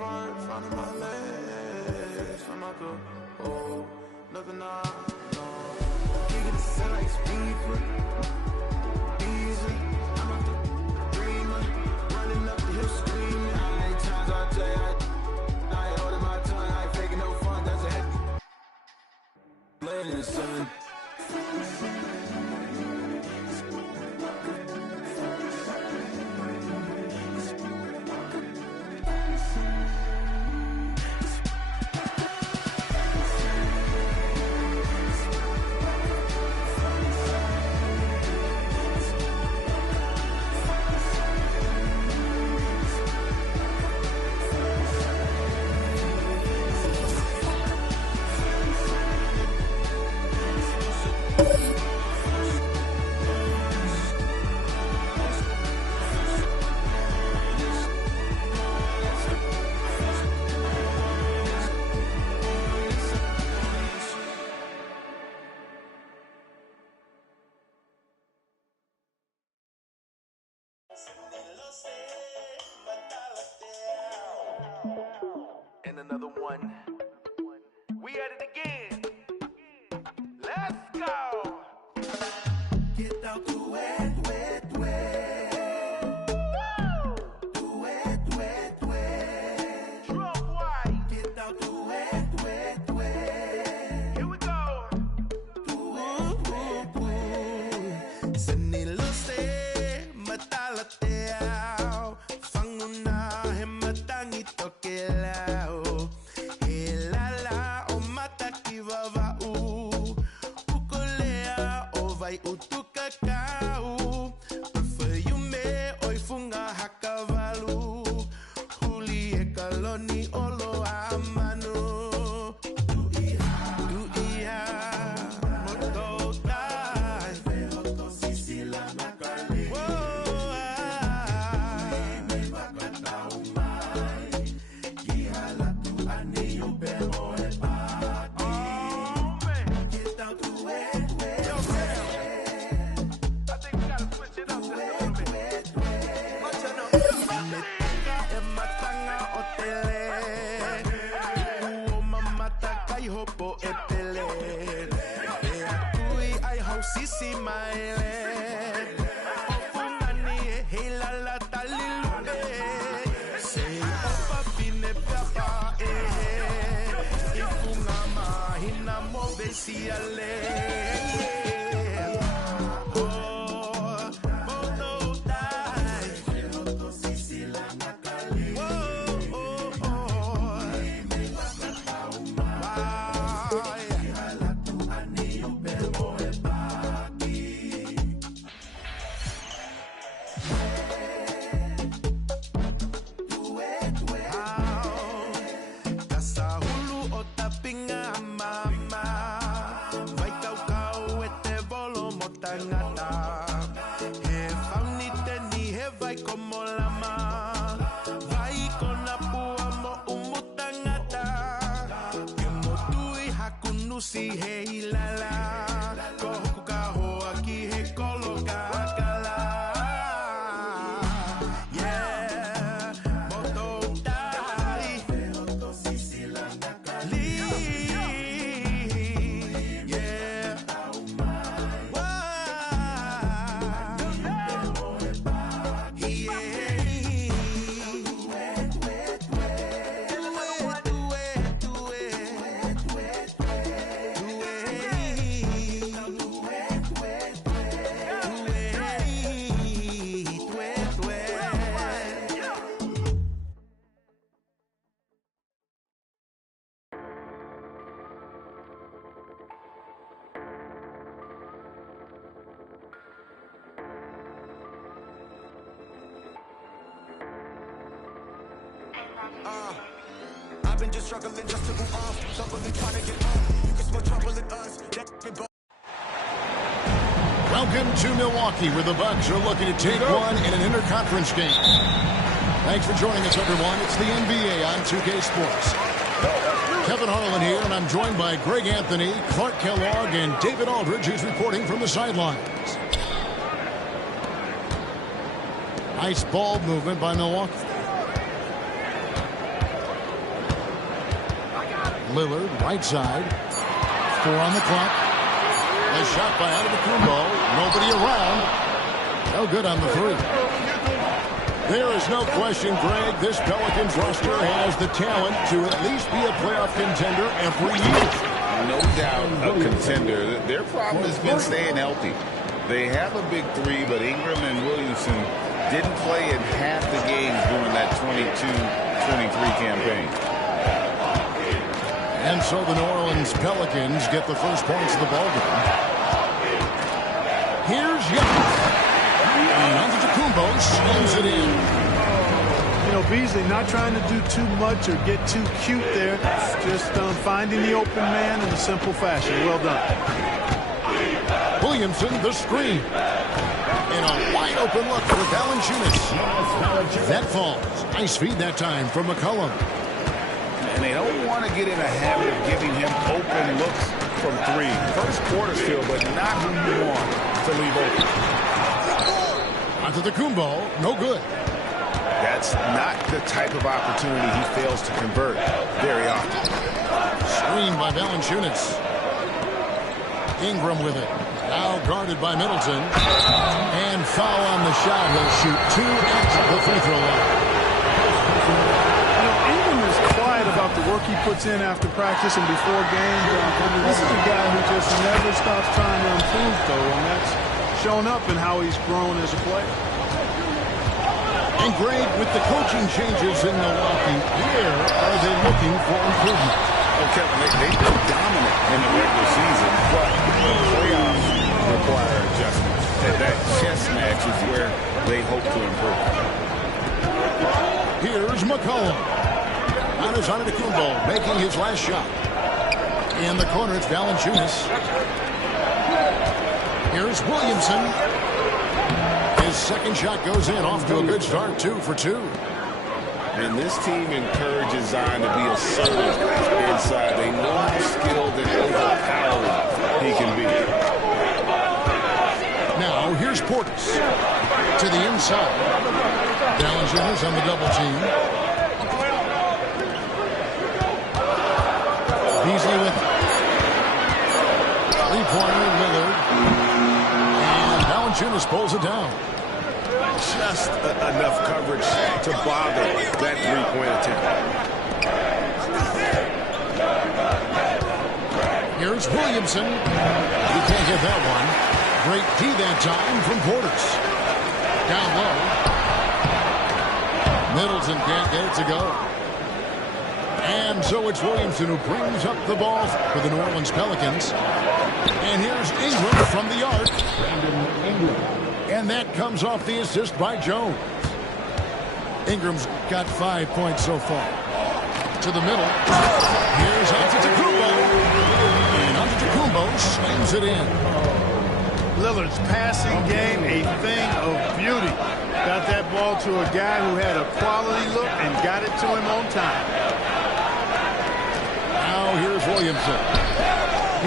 front, finding my legs. I'm not the oh, nothing I know. Kicking the sun like speed foot. Easy, I'm out the dreamer. Running up the hill screaming. How many times I tell you I ain't holding my tongue. I ain't faking no fun, that's a head. Laying in the sun. And another one. We at it again. Let's go. Get out the wet, wet, wet. The wet, wet, wet. Drum white. Get out the wet, wet, wet. Here we go. The wet, wet, wet. Senilose matalateao. Fanguna hematang itokelao. Helala o matakivava u. Ukolea o vai utukakao. Perfume oi funga hakavalu. Huli e kaloni olo amano. Duia mototai. Veoto sisila nakali. Sisi maele Opunani helala talilude Say opa pine papa Ifungama hinamo besiale Si hey la la, kohu kaho aki he koloka kala. Yeah, moto tai, veoto sisila nakali. Yeah, I've been just struggling just to move off. Struggling trying to get off. You can smell trouble in us. Welcome to Milwaukee, where the Bucks are looking to take one in an interconference game. Thanks for joining us, everyone. It's the NBA on 2K Sports. Kevin Harlan here, and I'm joined by Greg Anthony, Clark Kellogg, and David Aldridge, who's reporting from the sidelines. Nice ball movement by Milwaukee. Lillard, right side. 4 on the clock. A shot by Antetokounmpo. Nobody around. No good on the 3. There is no question, Greg, this Pelicans roster has the talent to at least be a playoff contender every year. No doubt a contender. Their problem has been staying healthy. They have a big 3, but Ingram and Williamson didn't play in half the games during that 22-23 campaign. And so the New Orleans Pelicans get the first points of the ballgame. Here's Young. And Antetokounmpo slams it in. You know, Beasley not trying to do too much or get too cute there. Just finding the open man in a simple fashion. Well done. Williamson, the screen. And a wide open look for Valanciunas. That falls. Nice feed that time from McCollum. And they don't want to get in a habit of giving him open looks from 3. First quarter still, but not who you want to leave open. Antetokounmpo, no good. That's not the type of opportunity he fails to convert very often. Screen by Valanciunas. Ingram with it. Now guarded by Middleton. And foul on the shot. He'll shoot 2 at the free throw line. Ingram is quiet about the work he puts in after practice and before games. This is a guy who just never stops trying to improve, though, and that's shown up in how he's grown as a player. And Greg, with the coaching changes in Milwaukee, where are they looking for improvement? Okay, they've been dominant in the regular season, but the playoffs require adjustments. And that chess match is where they hope to improve. Here's McCollum. Giannis Antetokounmpo making his last shot. In the corner, it's Valanciunas. Here's Williamson. His second shot goes in, off to a good start, 2 for 2. And this team encourages Zion to be assertive inside. They know how skilled and overpowering he can be. Now, here's Portis to the inside. Valanciunas on the double team. Beasley with it. 3-pointer, Lillard. And Valanciunas pulls it down. Just enough coverage to bother that 3-point attempt. Here's Williamson. He can't get that one. Great D that time from Portis. Down low. Middleton can't get it to go. And so it's Williamson who brings up the ball for the New Orleans Pelicans. And here's Ingram from the arc. And that comes off the assist by Jones. Ingram's got 5 points so far. To the middle. Here's Antetokounmpo. And Antetokounmpo slams it in. Lillard's passing game, a thing of beauty. Got that ball to a guy who had a quality look and got it to him on time. Now here's Williamson.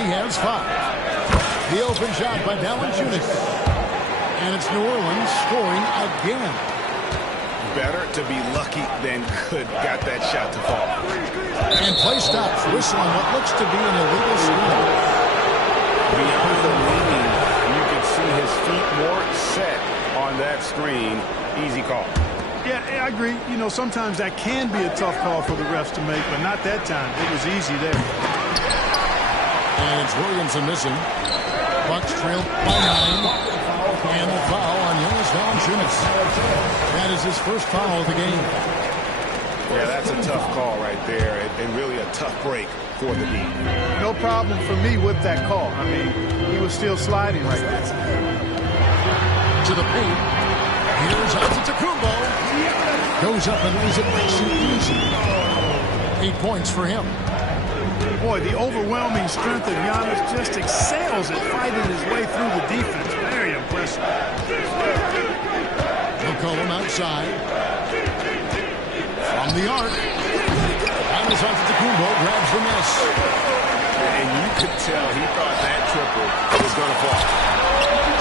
He has 5. The open shot by Valanciunas. And it's New Orleans scoring again. Better to be lucky than good. Got that shot to fall. And play stops, whistling what looks to be an illegal screen. Beyond the leaning, you can see his feet more set on that screen. Easy call. Yeah, I agree. You know, sometimes that can be a tough call for the refs to make, but not that time. It was easy there. And it's Williamson missing. Bucks trail by 9. And the foul on Jonas Valanciunas. That is his first foul of the game. Yeah, that's a tough call right there, and really a tough break for the Heat. No problem for me with that call. I mean, he was still sliding right there. To the paint. Here's Antetokounmpo. Goes up and lays it nice and easy. 8 points for him. Boy, the overwhelming strength of Giannis just excels at fighting his way through the defense. Very impressive. McCollum outside. From the arc. Giannis Antetokounmpo grabs the miss. And you could tell he thought that triple was going to fall.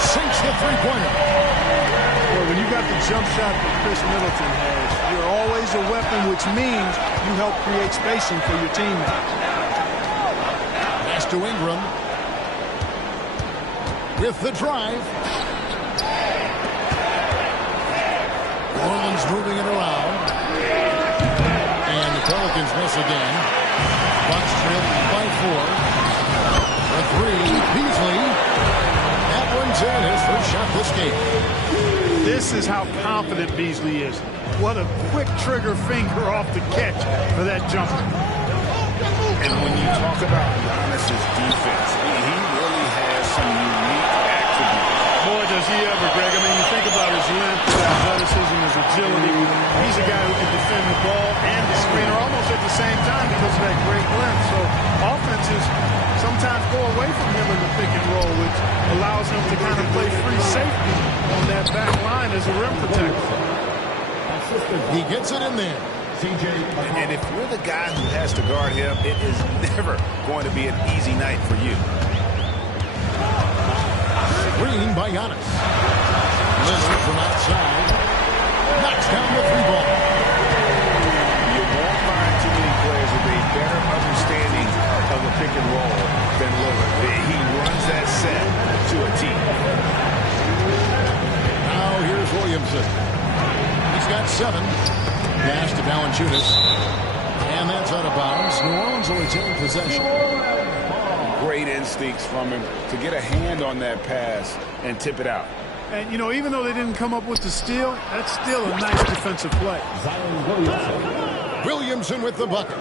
Sinks the three-pointer. Well, when you got the jump shot that Chris Middleton has, you're always a weapon, which means you help create spacing for your teammates. to Ingram. With the drive. New Orleans moving it around. And the Pelicans miss again. Bucks trail by 4. The 3, Beasley. That one's in. His first shot this game. This is how confident Beasley is. What a quick trigger finger off the catch for that jumper. And when you talk about Giannis's defense, he really has some unique attributes. Boy, does he ever, Greg. I mean, you think about his length, his athleticism, his agility. He's a guy who can defend the ball and the screener almost at the same time because of that great length. So offenses sometimes go away from him in the pick and roll, which allows him to kind of play free safety on that back line as a rim protector. He gets it in there. And if you're the guy who has to guard him, it is never going to be an easy night for you. Screen by Giannis. Lillard from outside. Knocks down the 3-ball. You won't find too many players with a better understanding of the pick and roll than Lillard. He runs that set to a T. Now here's Williamson. He's got 7. Pass to Valanciunas. And that's out of bounds. New Orleans will retain possession. Great instincts from him to get a hand on that pass and tip it out. And, you know, even though they didn't come up with the steal, that's still a nice defensive play. Williamson with the bucket.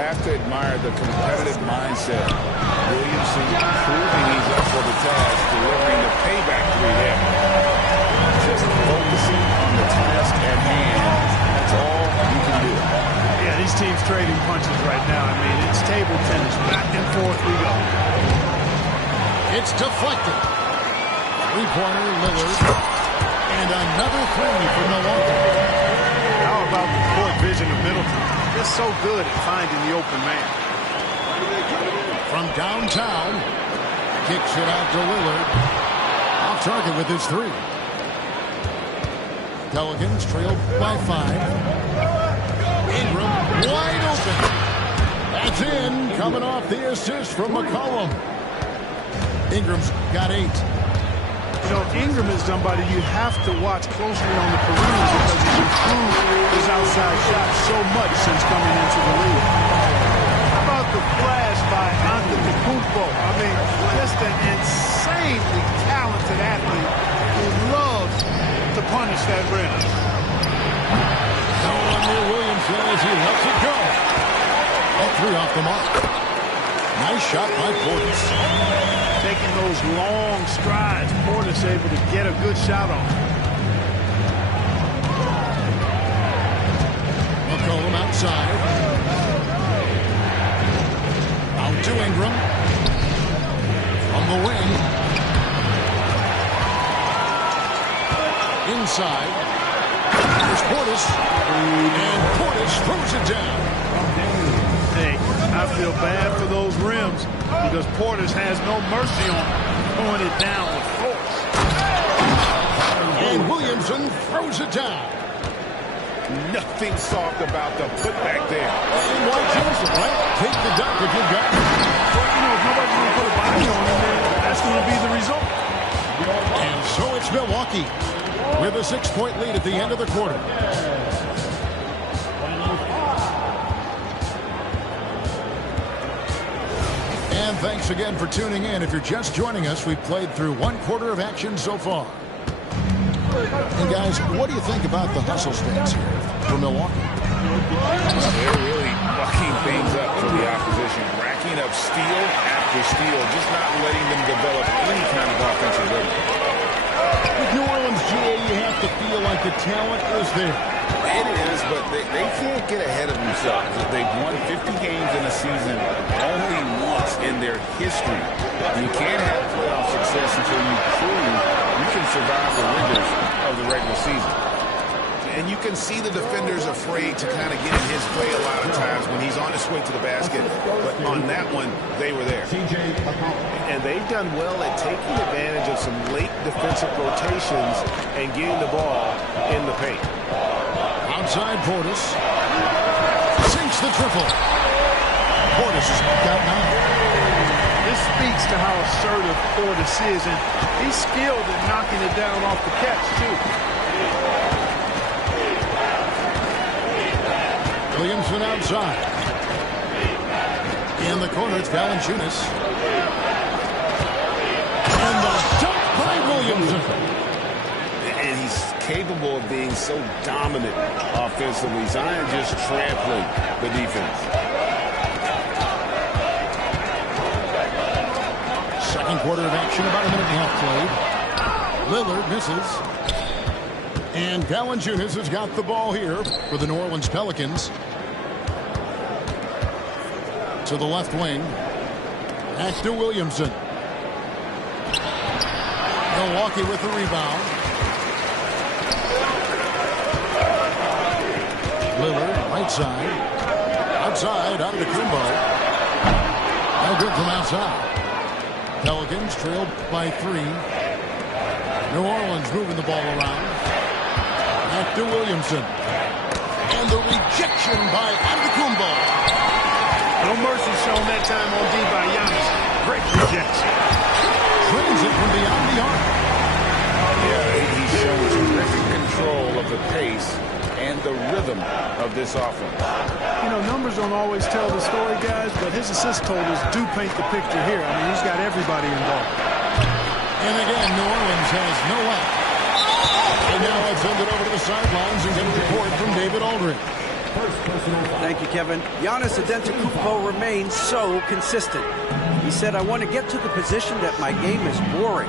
Have to admire the competitive mindset. Williamson proving he's up for the task, delivering the payback 3 there. Just focusing on the task at hand. That's all you can do. Yeah, these teams trading punches right now. I mean, it's table tennis. Back and forth we go. It's deflected. 3-pointer, Lillard. And another 3 for Milwaukee. How about the court vision of Middleton? They're so good at finding the open man. From downtown, kicks it out to Lillard. Off target with his 3. Pelicans trail by 5. Ingram wide open. That's in. Coming off the assist from McCollum. Ingram's got 8. You know, Ingram is somebody you have to watch closely on the perimeter because he's improved his outside shot so much since coming into the league. How about the flash by Antetokounmpo? I mean, just an insanely talented athlete who loves to punish that rim. No one near Williamson as he lets it go. That 3 off the mark. Nice shot by Portis. Taking those long strides, Portis able to get a good shot on. McCollum outside. Out to Ingram. From the wing. Inside. There's Portis. And Portis throws it down. Hey, I feel bad for those rims because Portis has no mercy on him, throwing it down with force. And Williamson throws it down. Nothing soft about the putback there. And why chase it, right? Take the dunk if you've got it. Well, you know, if nobody's going to put a body on him, then that's going to be the result. And so it's Milwaukee with a 6-point lead at the end of the quarter. And thanks again for tuning in. If you're just joining us, we've played through 1 quarter of action so far. And guys, what do you think about the hustle stance here for Milwaukee? Well, they're really mucking things up for the opposition, racking up steal after steal, just not letting them develop any kind of offensive rhythm. With New Orleans, GA, you have to feel like the talent is there. It is, but they can't get ahead of themselves. They've won 50 games in a season only once in their history. You can't have playoff success until you prove you can survive the rigors of the regular season. And you can see the defenders afraid to kind of get in his play a lot of times when he's on his way to the basket. But on that one, they were there. And they've done well at taking advantage of some late defensive rotations and getting the ball in the paint. Outside Portis. Sinks the triple. Portis has got 9. just speaks to how assertive Portis is, and he's skilled at knocking it down off the catch, too. Williamson outside. In the corner, it's Valanciunas. And the dunk by Williamson. And he's capable of being so dominant offensively. Zion just trampling the defense. Second quarter of action, about a minute and a half played. Lillard misses. And Valanciunas has got the ball here for the New Orleans Pelicans. To the left wing. Back to Williamson. Milwaukee with the rebound. Lillard, right side. Outside, out of Kumbo. No good from outside. Pelicans trailed by 3. New Orleans moving the ball around. Back to Williamson. And the rejection by Antetokounmpo. No mercy shown that time on D by Giannis. Great rejection. Brings it from beyond the arc. Yeah, he's shown terrific control of the pace and the rhythm of this offense. You know, numbers don't always tell the story, guys, but his assist totals do paint the picture here. I mean, he's got everybody involved. And again, New Orleans has no out. And now let's send it over to the sidelines and get a report from David Aldridge. Thank you, Kevin. Giannis Antetokounmpo remains so consistent. He said, I want to get to the position that my game is boring.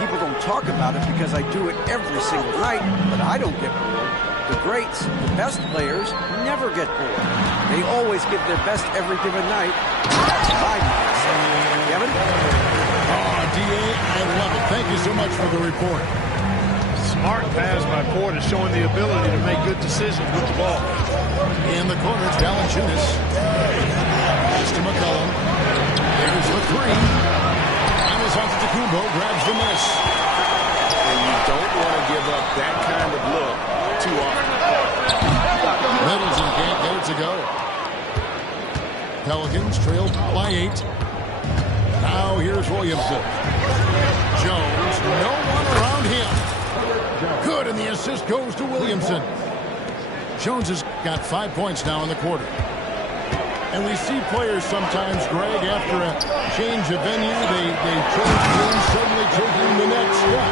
People don't talk about it because I do it every single night, but I don't get bored. The greats, the best players, never get bored. They always give their best every given night. That's my mindset. Kevin? Oh, D.A., I love it. Thank you so much for the report. Smart pass by Portis, showing the ability to make good decisions with the ball. In the corner, it's Valanciunas. Pass to McCollum. There's the 3. Giannis Antetokounmpo grabs the miss. And you don't want to give up that kind of look too often. Middleton can't get it to go. Pelicans trailed by 8. Now here's Williamson. Jones, no one around him. Good, and the assist goes to Williamson. Jones has got 5 points now in the quarter. And we see players sometimes, Greg, after a change of venue, they change games, suddenly taking the next step.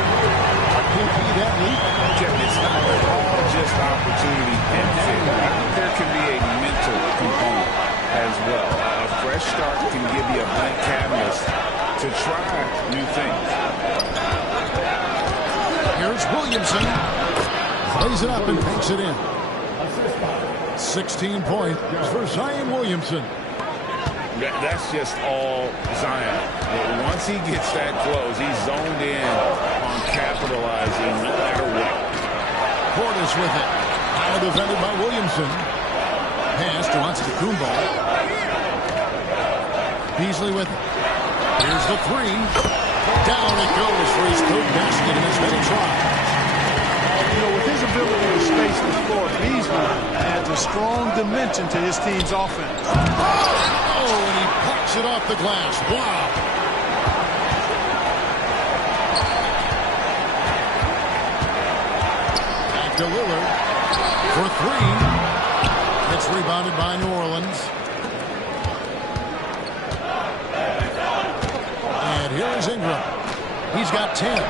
Can't be that leap. Kevin, it's not all just opportunity and fit. I think there can be a mental component as well. A fresh start can give you a blank canvas to try new things. Here's Williamson. Plays it up and takes it in. 16 points for Zion Williamson. That's just all Zion. But once he gets that close, he's zoned in on capitalizing no matter what. Portis with it. Now defended by Williamson. Pass to Antetokounmpo. Beasley with it. Here's the 3. Down it goes for his third basket in as many tries. You know, with his ability to space the floor, Beasley adds a strong dimension to his team's offense. Oh, and he pops it off the glass. Wow. Back to Lillard for 3. It's rebounded by New Orleans. And here is Ingram. He's got 10.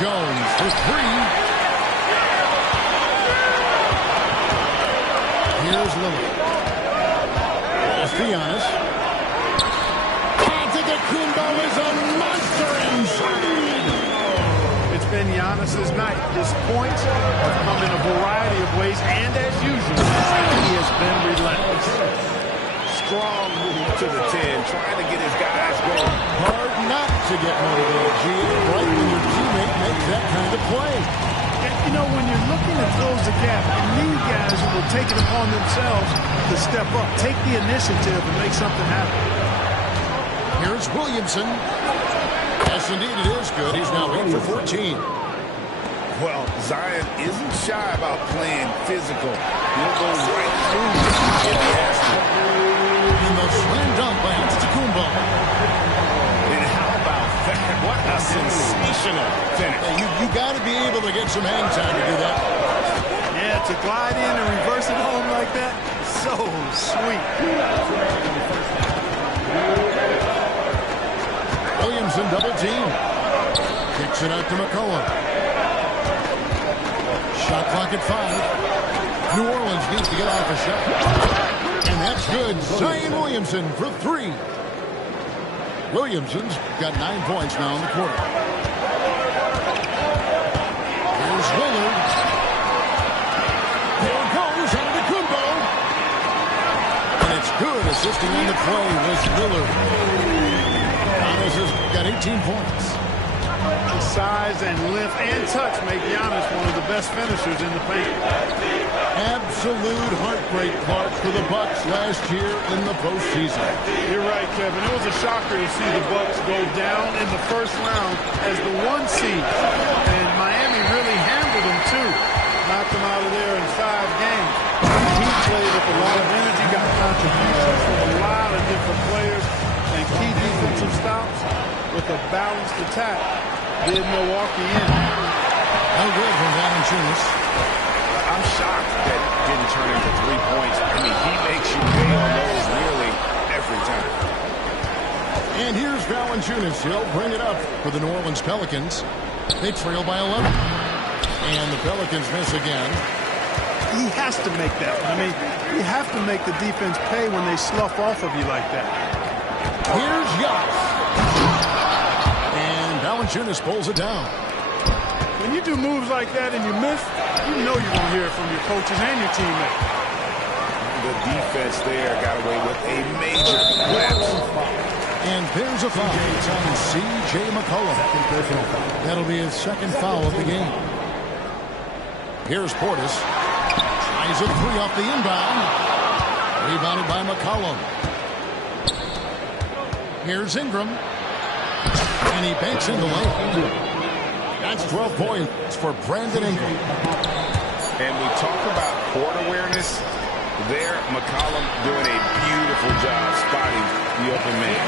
Jones for 3. Here's Lillard. Pass to Giannis. Antetokounmpo is a monster inside. It's been Giannis's night. His points have come in a variety of ways, and as usual, he has been relentless. Strong move to the 10, trying to get his guys going. Hard not to get motivated, G.A. Right when your teammate makes that kind of play. You know, when you're looking to close the gap, you need guys who will take it upon themselves to step up, take the initiative, and make something happen. Here's Williamson. Yes, indeed, it is good. He's now 8 for 14. Well, Zion isn't shy about playing physical. He'll go right through if he has to. And the slam dunk by Antetokounmpo. sensational finish. You got to be able to get some hang time to do that. Yeah, to glide in and reverse it home like that, so sweet. Williamson double team. Kicks it out to McCollum. Shot clock at 5. New Orleans needs to get off a shot. And that's good. Zion Williamson for 3. Williamson's got 9 points now in the quarter. Here's Lillard. There goes Antetokounmpo. And it's good. Assisting on the play was Lillard. Giannis has got 18 points. The size and length and touch make Giannis one of the best finishers in the paint. Absolute heartbreak, Clark, for the Bucks last year in the postseason. You're right, Kevin. It was a shocker to see the Bucks go down in the first round as the 1 seed. And Miami really handled them, too. Knocked them out of there in 5 games. He played with a lot of energy, got contributions from a lot of different players, and key defensive stops with a balanced attack did Milwaukee in. No good from Valanciunas. I'm shocked that didn't turn into 3 points. I mean, he makes you pay on those nearly every time. And here's Valanciunas. He'll bring it up for the New Orleans Pelicans. They trail by 11. And the Pelicans miss again. He has to make that. I mean, you have to make the defense pay when they slough off of you like that. Here's Giannis. And Valanciunas pulls it down. When you do moves like that and you miss, you know you're going to hear it from your coaches and your teammates. The defense there got away with a major lapse. And there's a foul. It's on C.J. McCollum. That'll be his 2nd foul of the game. Here's Portis. Tries a 3 off the inbound. Rebounded by McCollum. Here's Ingram. And he banks in the lane. That's 12 points for Brandon Ingram. And we talk about court awareness. There, McCollum doing a beautiful job spotting the open man.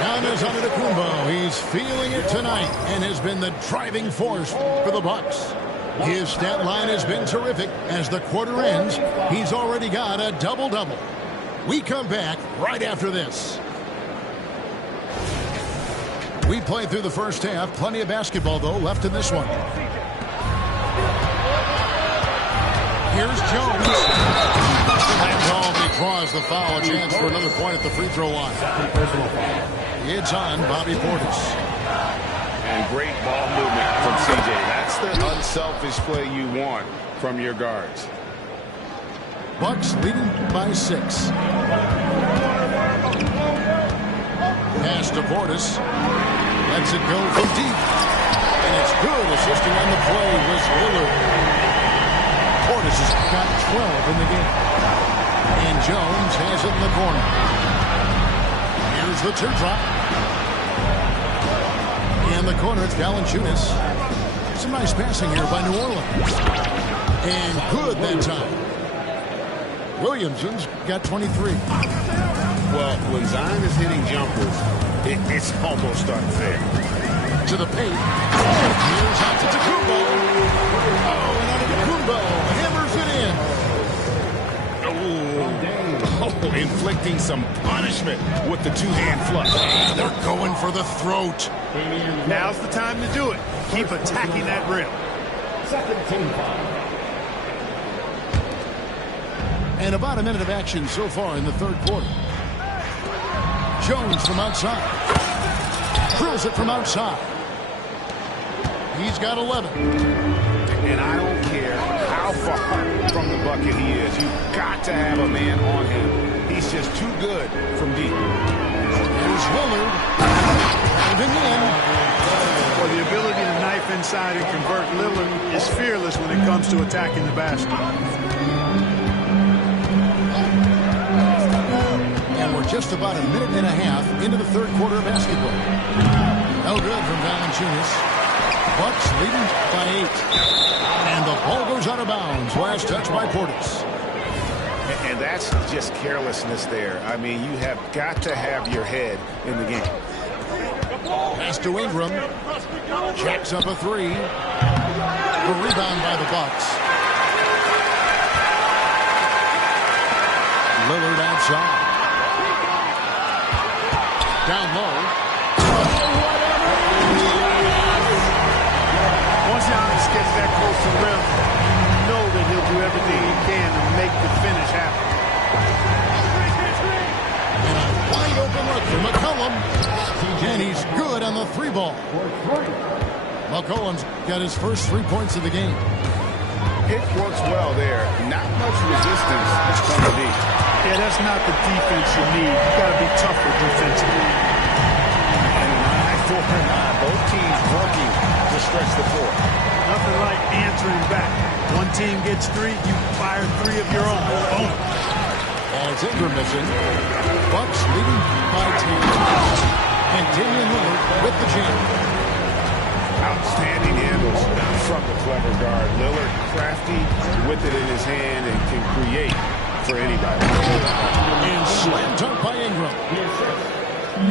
Giannis Antetokounmpo. He's feeling it tonight and has been the driving force for the Bucks. His stat line has been terrific. As the quarter ends, he's already got a double-double. We come back right after this. We played through the first half. Plenty of basketball, though, left in this one. Here's Jones. That call draws the foul. A chance for another point at the free throw line. It's on Bobby Portis. And great ball movement from CJ. That's the unselfish play you want from your guards. Bucks leading by 6. Pass to Portis. Lets it go from deep. And it's good. Assisting on the play was Lillard. Portis has got 12 in the game. And Jones has it in the corner. Here's the teardrop. In the corner, it's Valanciunas. Some nice passing here by New Orleans. And good that time. Williamson's got 23. Well, when Zion is hitting jumpers, it's almost unfair. To the paint. Here's Antetokounmpo. Oh, and Antetokounmpo hammers it in. Oh, inflicting some punishment with the 2-hand flush. They're going for the throat. Now's the time to do it. Keep attacking that rim. And about a minute of action so far in the third quarter. Jones from outside. Drills it from outside. He's got 11. And I don't care how far from the bucket he is. You've got to have a man on him. He's just too good from deep. Here's Lillard. Driving in. Well, the ability to knife inside and convert Lillard is fearless when it comes to attacking the basket. And we're just about a minute and a half into the third quarter of basketball. No good from Valanciunas. Bucks leading by 8. And the ball goes out of bounds. Last touch by Portis. And that's just carelessness there. I mean, you have got to have your head in the game. Pass to Ingram. Jacks up a three. The rebound by the Bucks. Lillard outside. Down low. Once Giannis gets that close to the rim, you know that he'll do everything he can to make the finish happen. And a wide open look for McCollum. And he's good on the three ball. McCollum's got his first 3 points of the game. Pick works well there. Not much resistance from the deep. Yeah, that's not the defense you need. You got to be tougher defensively. And an eye for an eye. Both teams working to stretch the floor. Nothing like answering back. One team gets three, you fire three of your own. Boom. As Ingram missing, Bucks leading by 10. And Damian Lillard with the jam. Outstanding handles from the clever guard. Lillard crafty with it in his hand and can create for anybody. And slam dunk by Ingram.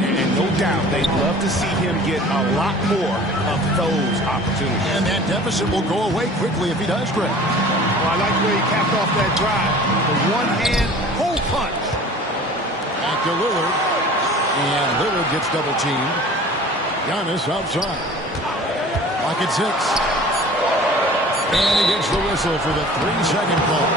And no doubt they'd love to see him get a lot more of those opportunities. And that deficit will go away quickly if he does, Greg. Well, I like the way he capped off that drive. The one-hand hole punch. Back to Lillard. And Lillard gets double-teamed. Giannis outside. Lock at 6. And he gets the whistle for the 3-second call.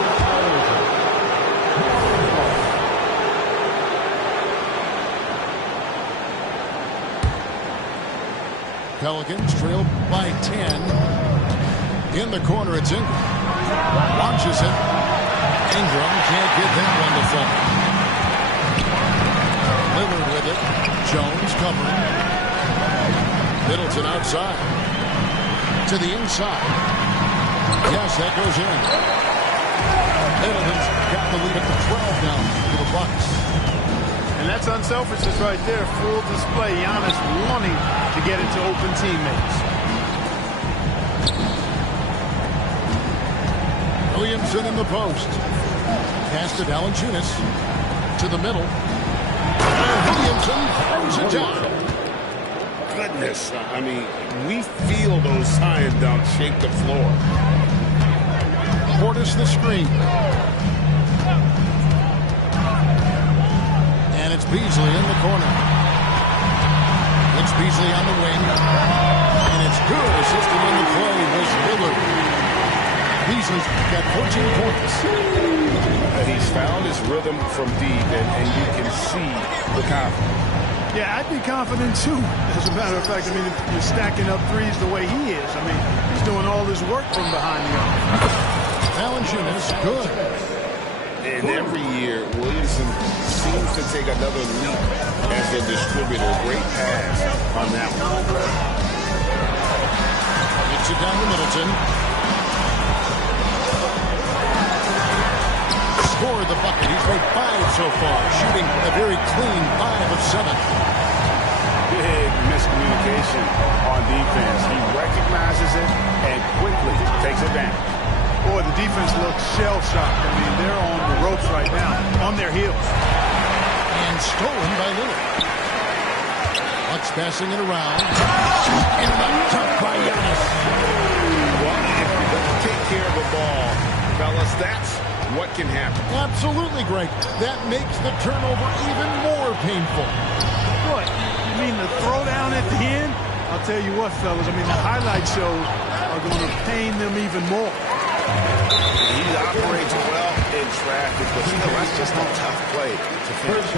Pelicans trail by 10. In the corner, it's Ingram. Launches it. Ingram can't get that one to fall. Lillard with it. Jones covering. Middleton outside. To the inside. Yes, that goes in. Middleton's got the lead at the 12 now for the Bucks. And that's unselfishness right there. Full display. Giannis wanting to get it to open teammates. Williamson in the post. Pass to Valanciunas. To the middle. Williamson throws it down. Goodness, I mean, we feel those science dunks shake the floor. Portis the screen. And it's Beasley in the corner. It's Beasley on the wing. And it's good. Assisting on the play was Lillard. Beasley's got 14 points. He's found his rhythm from deep, and you can see the confidence. Yeah, I'd be confident too. As a matter of fact, I mean, if you're stacking up threes the way he is, I mean, he's doing all his work from behind the arc. Valanciunas, good. And every year, Williamson seems to take another leap as a distributor. Great pass on that one. Gets it down to Middleton. Scored the bucket. He's made 5 so far, shooting a very clean 5 of 7. Big miscommunication on defense. He recognizes it and quickly takes advantage. Boy, the defense looks shell-shocked. I mean, they're on the ropes right now, on their heels. And stolen by Lillard. Bucks passing it around. And knocked out by Giannis. Well, if you don't take care of the ball, fellas, that's what can happen. Absolutely, Greg. That makes the turnover even more painful. What? You mean the throwdown at the end? I'll tell you what, fellas. I mean, the highlight shows are going to pain them even more. He operates well in traffic, but still, that's just a tough play to finish.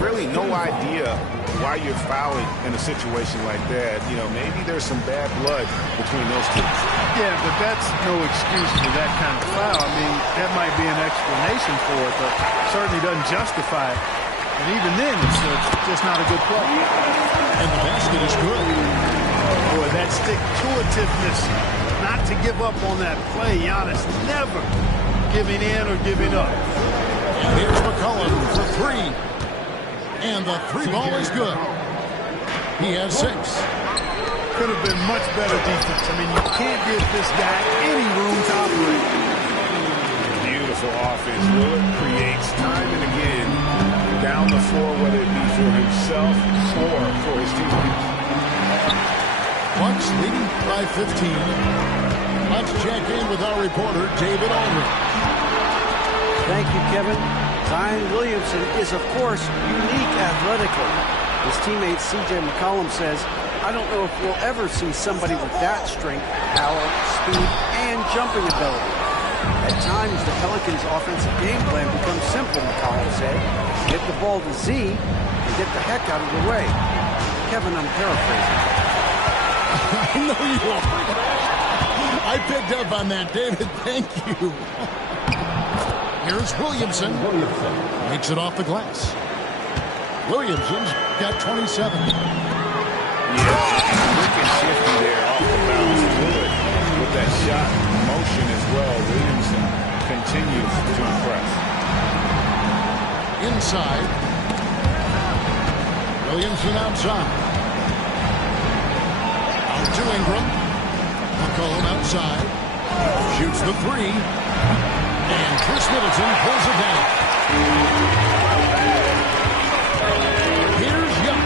Really no idea why you're fouling in a situation like that. You know, maybe there's some bad blood between those two. Yeah, but that's no excuse for that kind of foul. I mean, that might be an explanation for it, but certainly doesn't justify it. And even then, it's just not a good play. And the basket is good. Boy, that stick-to-itiveness, not to give up on that play. Giannis never giving in or giving up. And here's McCollum for 3. And the 3 ball is good. He has 6. Could have been much better defense. I mean, you can't give this guy any room to operate. Beautiful offense. Lillard creates time and again down the floor, whether it be for himself or for his teammates. Bucks leading by 15. Let's check in with our reporter, David Aldridge. Thank you, Kevin. Zion Williamson is, of course, unique athletically. His teammate C.J. McCollum says, I don't know if we'll ever see somebody with that strength, power, speed, and jumping ability. At times, the Pelicans' offensive game plan becomes simple, McCollum said. Get the ball to Z and get the heck out of the way. Kevin, I'm paraphrasing. I know you are. I picked up on that, David. Thank you. Here's Williamson. Makes it off the glass. Williamson's got 27. Yeah, quick and shifty there off the bounce. Good with that shot motion as well. Williamson continues to impress. Inside. Williamson outside. Out to Ingram. McCollum outside. Shoots the three. And Chris Middleton pulls it down. Here's Young.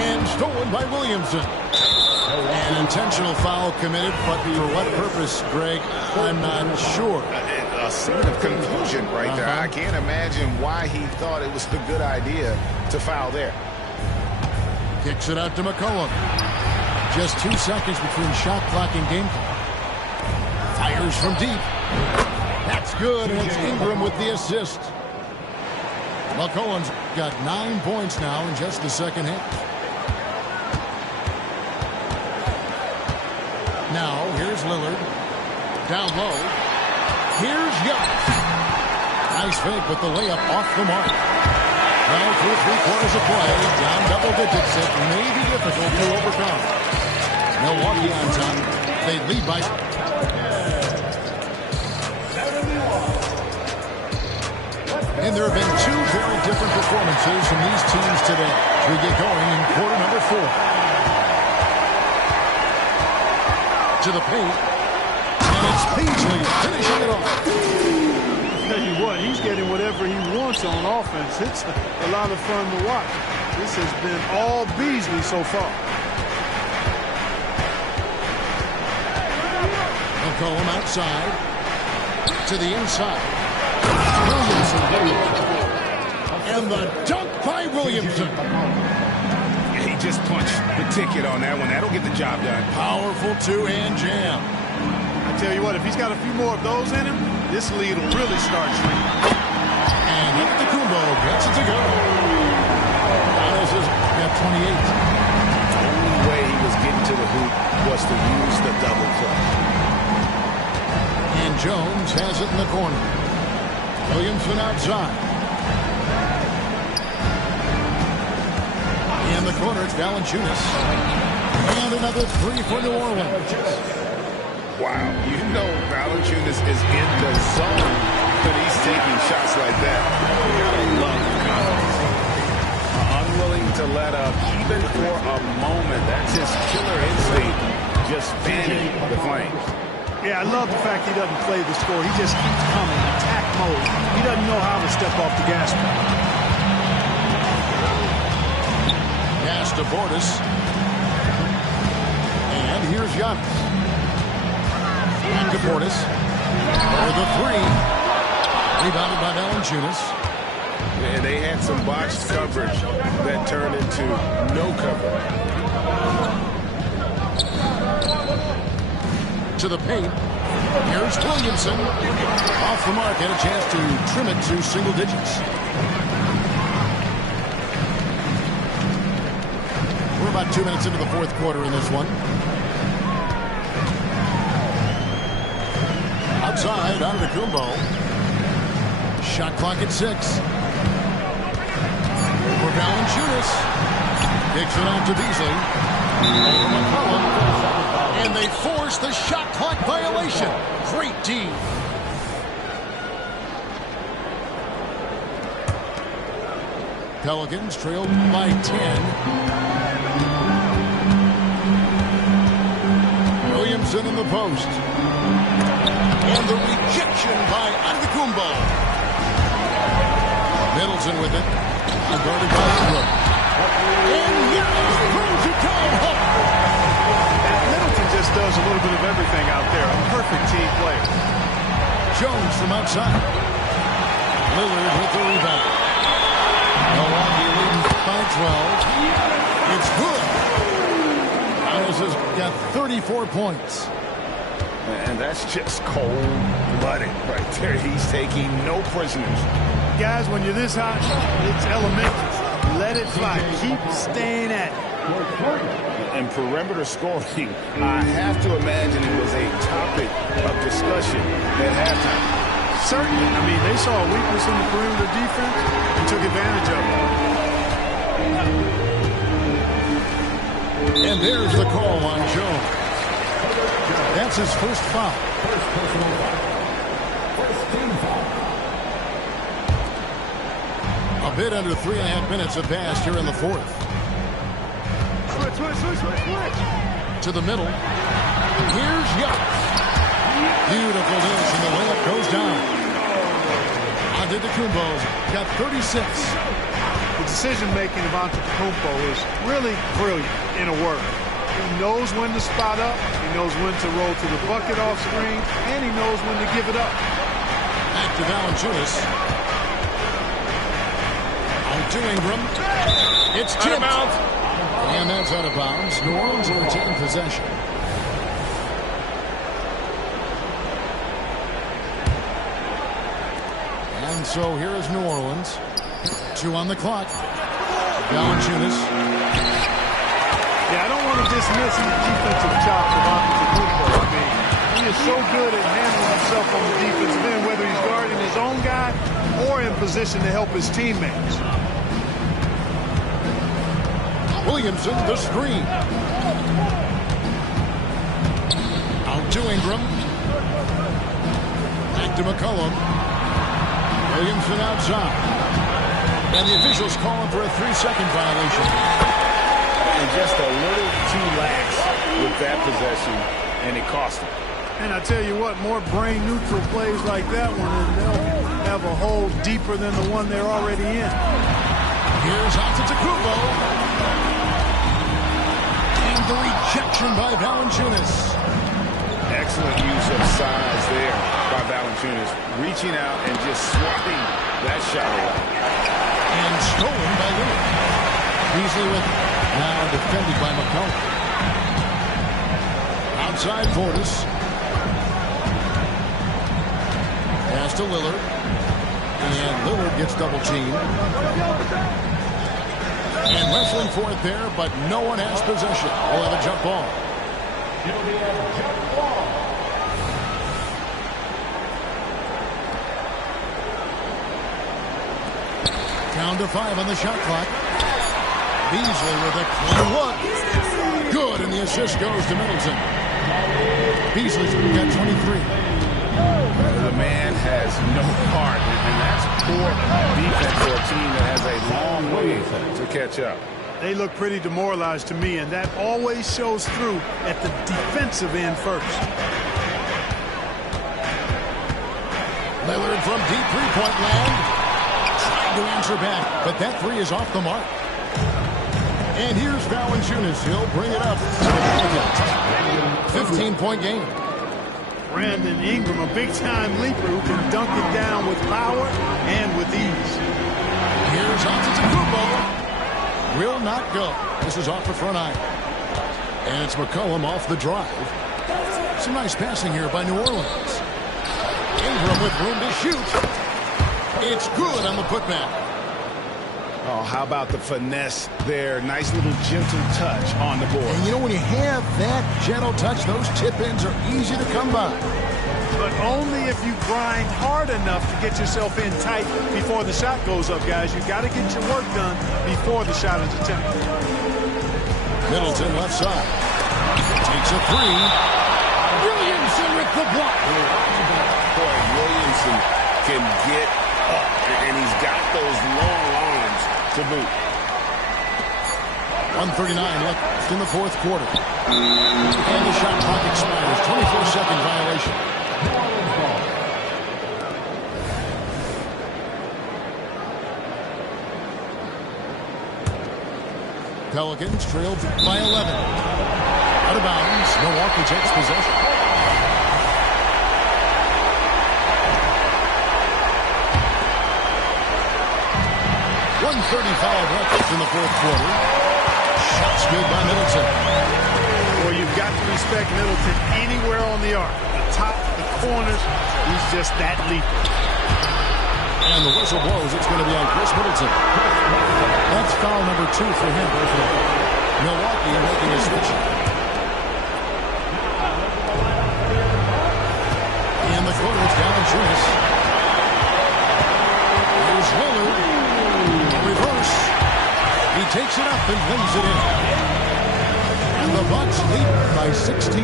And stolen by Williamson. An intentional foul committed, but for what purpose, Greg, I'm not sure. A scene of confusion right there. I can't imagine why he thought it was a good idea to foul there. Kicks it out to McCollum. Just 2 seconds between shot clock and game clock. Fires from deep. That's good, and it's Ingram with the assist. McCollum's got 9 points now in just the second half. Now, here's Lillard. Down low. Here's Young. Nice fake, but the layup off the mark. Well, through 3 quarters of play, down double digits, it may be difficult to overcome. Milwaukee on top. They lead by... And there have been 2 very different performances from these teams today. We get going in quarter number 4. To the paint, and it's Beasley finishing it off. I'll tell you what, he's getting whatever he wants on offense. It's a lot of fun to watch. This has been all Beasley so far. McCollum outside, to the inside. Williamson, and the dunk by Williamson. He just punched the ticket on that one. That'll get the job done. Powerful two-hand jam. I tell you what, if he's got a few more of those in him, this lead will really start shrinking. And Antetokounmpo gets it to go. Giannis has got 28. The only way he was getting to the hoop was to use the double clutch. And Jones has it in the corner. Williamson outside. In the corner, it's Valanciunas. And another 3 for New Orleans. Wow, you know Valanciunas is in the zone when he's taking shots like that. You gotta love the confidence. Unwilling to let up even for a moment. That's his killer instinct, just fanning the flames. Yeah, I love the fact he doesn't play the score. He just keeps coming, attack mode. He doesn't know how to step off the gas pedal. Pass to Portis. And here's Giannis. Back to Portis. For the 3. Rebounded by Valanciunas. And they had some botched coverage that turned into no coverage. To the paint. Here's Williamson. Off the mark, and a chance to trim it to single digits. We're about 2 minutes into the 4th quarter in this one. Outside, Antetokounmpo. Shot clock at 6. For Valanciunas. Kicks it out to Beasley. Over McCollum. And they force the shot clock violation. Great D. Pelicans trailed by 10. Williamson in the post. And the rejection by Antetokounmpo. Middleton with it. Guarded by Ingram. And Giannis brings it home. Middleton just does a little bit of everything out there. A perfect team player. Jones from outside. Lillard with the rebound. Milwaukee leads by 12. It's good. Giannis has got 34 points. And that's just cold-blooded right there. He's taking no prisoners. Guys, when you're this hot, it's elementary. Let it fly. Keep staying at it. And perimeter scoring, I have to imagine it was a topic of discussion at halftime. Certainly. I mean, they saw a weakness in the perimeter defense and took advantage of it. And there's the call on Jones. That's his first foul. A bit under 3.5 minutes have passed here in the fourth. Switch. To the middle. Here's Giannis. Beautiful dish, and the layup goes down. Antetokounmpo got 36. The decision-making of Antetokounmpo is really brilliant in a word. He knows when to spot up, he knows when to roll to the bucket off screen, and he knows when to give it up. Back to Valanciunas. Out to Ingram. It's tipped. And that's out of bounds. New Orleans will retain possession. And so here is New Orleans. 2 on the clock. Valanciunas. Yeah, I don't want to dismiss the defensive chops of Antetokounmpo. I mean, he is so good at handling himself on the defensive end, whether he's guarding his own guy or in position to help his teammates. Williamson, the screen. Out to Ingram. Back to McCollum. Williamson outside. And the officials calling for a 3-second violation. And just a little too lax with that possession, and it cost him. And I tell you what, more brain-neutral plays like that one, and they'll have a hole deeper than the one they're already in. Here's Antetokounmpo. And the rejection by Valanciunas. Excellent use of size there by Valanciunas, reaching out and just swatting that shot away. And stolen by Lillard. Beasley with it. Now defended by McCollum. Outside Portis. Pass to Lillard. And Lillard gets double teamed. And wrestling for it there, but no one has possession. We'll have a jump ball. Down to 5 on the shot clock. Beasley with a clean one. Good, and the assist goes to Middleton. Beasley's got 23. The man has no heart, and that's poor defense for a team that has a long way to catch up. They look pretty demoralized to me, and that always shows through at the defensive end first. Lillard from deep three-point land. Trying to answer back, but that three is off the mark. And here's Valanciunas. He'll bring it up. 15-point game. Brandon Ingram, a big-time leaper who can dunk it down with power and with ease. Here's Antetokounmpo. Will not go. This is off the front iron. And it's McCollum off the drive. Some nice passing here by New Orleans. Ingram with room to shoot. It's good on the putback. Oh, how about the finesse there? Nice little gentle touch on the board. And you know, when you have that gentle touch, those tip-ins are easy to come by. But only if you grind hard enough to get yourself in tight before the shot goes up, guys. You got to get your work done before the shot is attempted. Middleton left side. Takes a three. Williamson with the block. Boy, Williamson can get up, and he's got those long arms to boot. 1:39 left in the fourth quarter. And the shot clock expires. 24-second violation. Pelicans trailed by 11. Out of bounds, Milwaukee takes possession. 135 left in the fourth quarter. Shots good by Middleton. Well, you've got to respect Middleton anywhere on the arc. The top, the corners, he's just that lethal. And the whistle blows. It's going to be on Chris Middleton. That's foul number 2 for him. Milwaukee making a switch. In the corner, it's Valanciunas. Here's Lillard. Reverse. He takes it up and lays it in. And the Bucks lead by 16.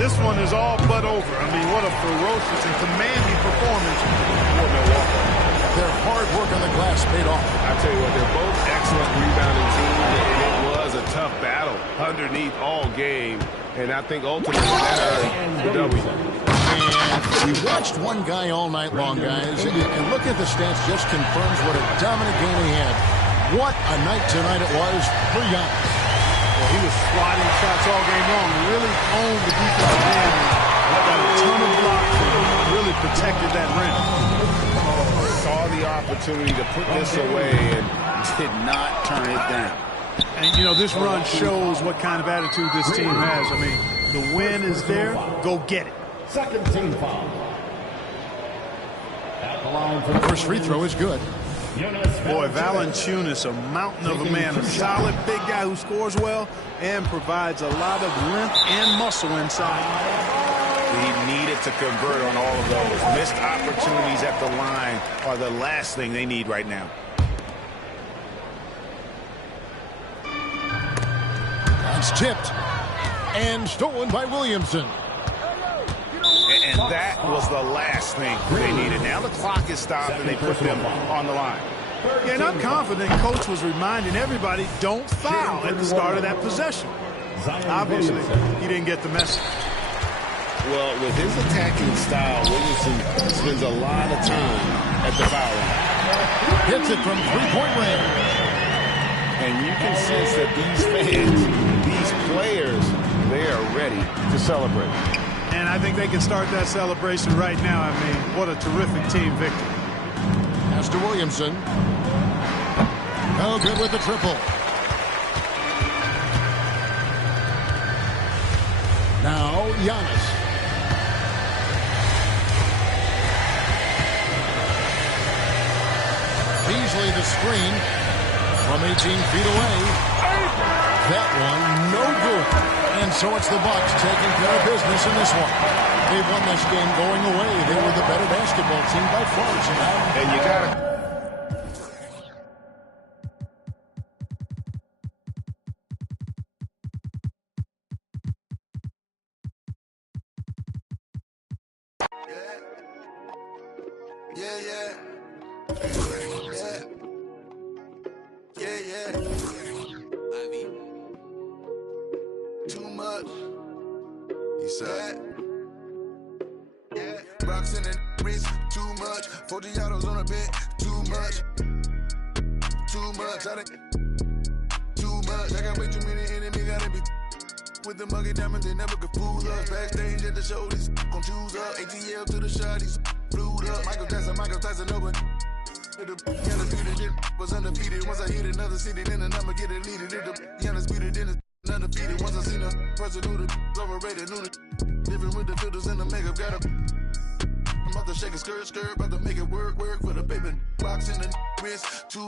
This one is all but over. I mean, what a ferocious and commanding performance for Milwaukee. Their hard work on the glass paid off. I tell you what, they're both excellent rebounding teams, and it was a tough battle underneath all game. And I think ultimately that earned the W. We watched one guy all night long, guys, and look at the stats just confirms what a dominant game he had. What a night tonight it was for Giannis. Well, he was swatting shots all game long. Really owned the defensive end. Got a ton of blocks and really protected that rim. Saw the opportunity to put this away and did not turn it down. And, you know, this run shows what kind of attitude this team has. I mean, the win is there. Go get it. Second team foul. At the line for the first free throw is good. Boy, Valanciunas, a mountain of a man, a solid big guy who scores well and provides a lot of length and muscle inside. He needed to convert on all of those. Missed opportunities at the line are the last thing they need right now. That's tipped and stolen by Williamson. And that was the last thing they needed. Now the clock is stopped and they put them on the line. Yeah, and I'm confident Coach was reminding everybody, don't foul at the start of that possession. Obviously, he didn't get the message. Well, with his attacking style, Williamson spends a lot of time at the foul line. Hits it from three-point range. And you can sense that these fans, these players, they are ready to celebrate. And I think they can start that celebration right now. I mean, what a terrific team victory. Pass to Williamson. No good with the triple. Now Giannis. Beasley the screen from 18 feet away. That one no good. And so it's the Bucks taking care of business in this one. They won this game going away. They were the better basketball team by far tonight. And you gotta. Too much. He said. Yeah. Rocks in the wrist, too much. 40 autos on a bed, too much. Too much. Too much. I got way too many enemies, gotta be. With the muggy diamonds, they never could fool us. Backstage at the show, these gon' choose up. ATL to the shot, these flew up. Michael Tyson, open. The undisputed was undefeated. Once I hit another city, then I'ma get it leaded. The undisputed, then it's undefeated. Once I seen a person who the overrated, knew the different with the filters and the makeup. Got a I'm about to shake a skirt, about to make it work for the baby. Box in the wrist, too.